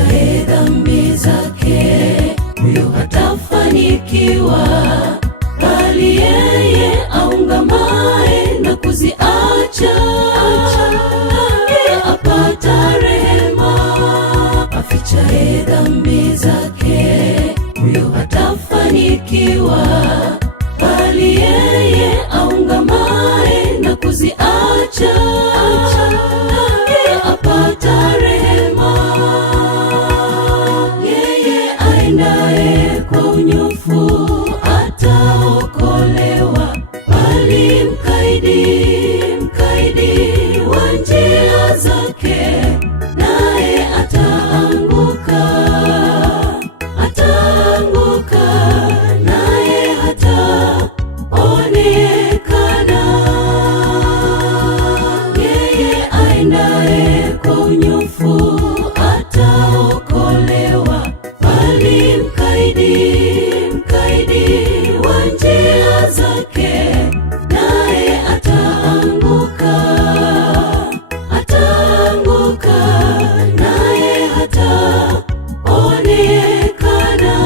afichaye dhambi zake, huyo hatafanikiwa, bali yeye aungamaye na kuziacha, yeye apata rehema. Afichaye dhambi zake, huyo hatafanikiwa, bali yeye aungamaye na kuziacha, yeye apata rehema. Yeye aendaye kwa unyofu ataokolewa, bali mkaidi wa njia zake, naye ataanguka, naye hataonekana. Yeye aendaye kwa unyofu ataokolewa, bali mkaidi wa njia zake, naye ataanguka, naye hataonekana.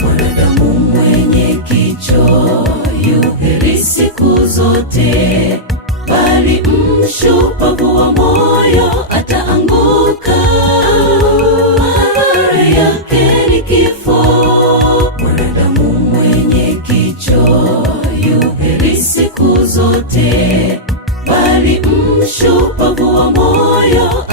Mwanadamu mwenye kicho yu heri siku zote, bali mshupavu wa moyo ataanguka, madhara yake ni kifo. Mwanadamu mwenye kicho yu heri siku zote, bali mshupavu wa moyo